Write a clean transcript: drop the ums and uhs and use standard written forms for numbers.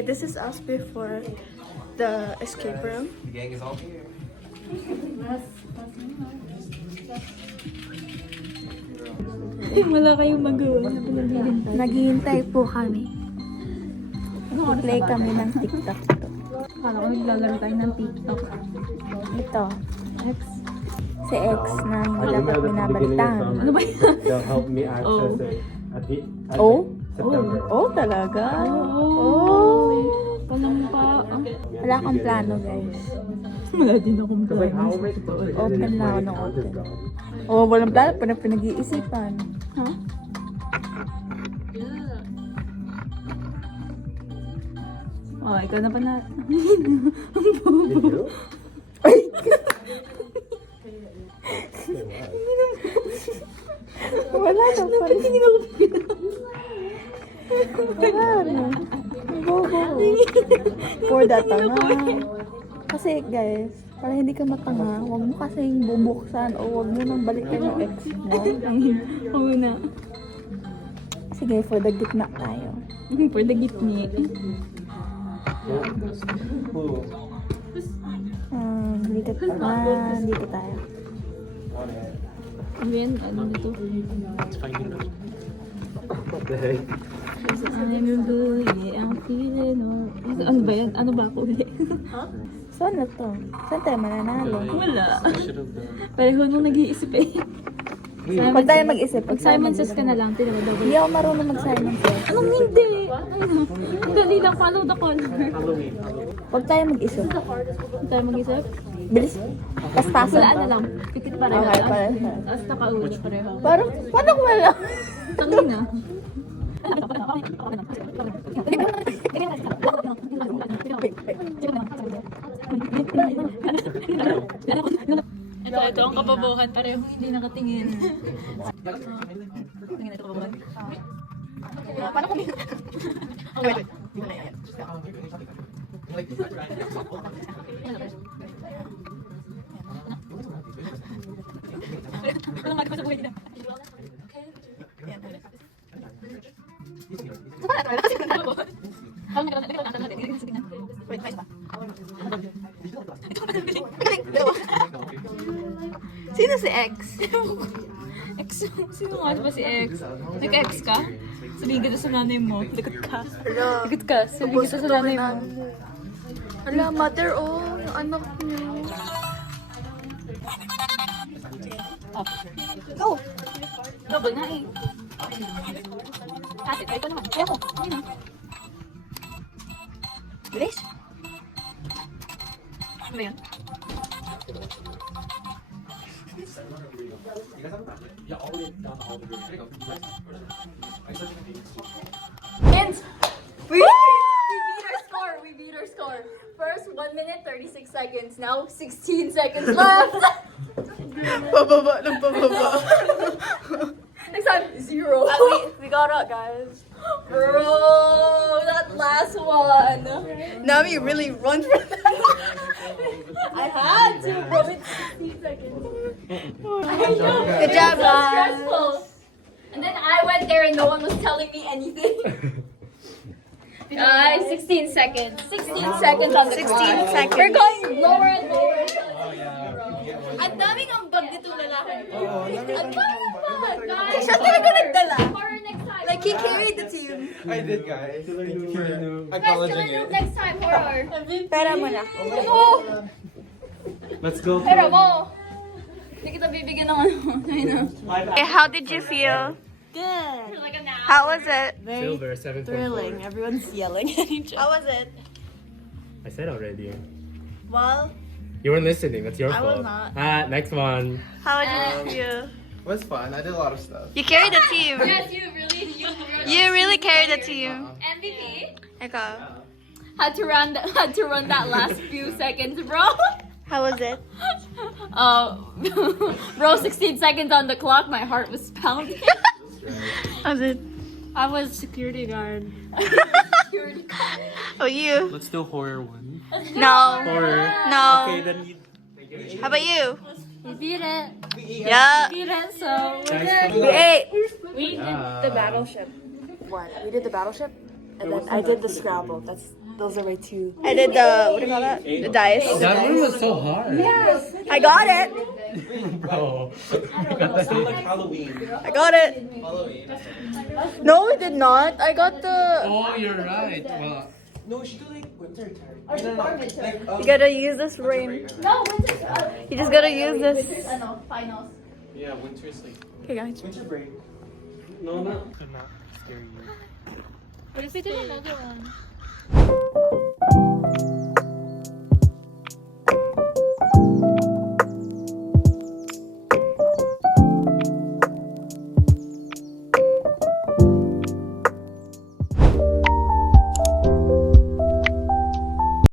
Okay, this is us before the escape room. The gang is all here. Wala kayong magawa. Naghihintay po kami. Play kami ng TikTok. Akala ko naglalaro tayo ng TikTok. Ito. Si X na hindi dapat binabalitaan. Ano ba yan? They'll help me access it at Oh? September. Oh, talaga? Oh. Palang pa. Wala kang plano, guys. Wala din akong Because like, how plano. am I supposed to Open edit na ako my ng account is open. gone? Oh, walang plano. Pinag-iisipan. Ha? Oh, ikaw na pa na. Did you? Ay! Wala na pa rin. Wala na. Bobo. For that tanga. Kasi guys, para hindi ka matanga, huwag mo kasing bubuksan o huwag mo nang balikan yung ex mo. Oo na. Sige, for the gitna tayo. For the gitni. Who? Dito tayo. Ano yan? Ano nito? What the heck? I'm good, yeah, I'm feeling Ano ba yan? Ano ba ako ulit? Saan na to? Saan tayo mananalo? Wala. Pareho nung nag-iisip eh. Pag tayo mag-isip, Pag Simon Says ka na lang, tinawa daw. Hindi ako marunong mag-Simon Says. Anong hindi? Ano? Ang dali lang, follow the color. Pag tayo mag-isip. Huwag tayo mag-isip. Bilis. Pastasan. Wala na lang. Pikit pareho. Okay, pareho. Tapos nakaulo pareho. Paano kung wala? Tangin na. Ito ang kababuhan. Pareho hindi nakatingin. Tingin ito kababuhan. Paano kung Oh, wait. Walang magagawa sa buhay nila. Sino si X? X, sino nga ba si X? Nag-X ka? Sabihin kita sa nanay mo. Likot ka. Likot ka. Sabihin kita sa nanay mo. Hala, mother, oh. Yung anak niyo. Go! Double na eh. Kasi, ko naman. Kaya ko. Ayun na. Bilis. Ano ba yan? Ends! We beat our score! We beat our score! First, 1 minute, 36 seconds. Now, 16 seconds left! Pababa ng pababa. Next time, 0. We got up, guys. Bro, that last one. Now you really run for that. I had to, bro. It's 16 seconds. Good job, guys. Stressful. And then I went there and no one was telling me anything. Guys, 16 seconds. 16 seconds on the 16 clock. seconds. We're going lower and lower. Ang daming ambag nito lalaki. Ang daming bag, guys. Siya talaga nagdala. For next time. Like, he carried the team. I did, guys. Thank you for Guys, acknowledging kill it. next time, horror. Pera mo na. Ano? Let's go. Pero mo. Hindi kita bibigyan ng ano. Ayun na. Okay, how did you feel? Good. You're like a nap. How was it? Very Silver 7.4. thrilling. Everyone's yelling at each How other. was it? I said already. Well, You weren't listening. That's your I was fault. not. Next one. how did you feel? It was fun. I did a lot of stuff. You carried the team. Yes, You really carried the team. MVP. Ikaw. Had to run that last few seconds, bro. How was it? Bro, 16 seconds on the clock. My heart was pounding. How was it? I was security guard. Security guard. Oh, you? Let's do horror one. No. Horror. No. Okay, then you. How about you? We beat it. Yeah. We beat it. So we're Guys, good. Hey. We did the battleship one. We did the battleship, and then I did the Scrabble. Those are my two. I did the, what do you call that? The dice. That one was so hard. I got it. Bro. like Halloween. I got it. No, I did not. I got the. Oh, you're right. Well, No, she do like winter time. Or before midterm. Like, You gotta use this ring. No, winter's You just gotta use Winter's this. finals. yeah, winter's like Okay, guys. winter break. no, not. I'm not scaring you. What if we did another one?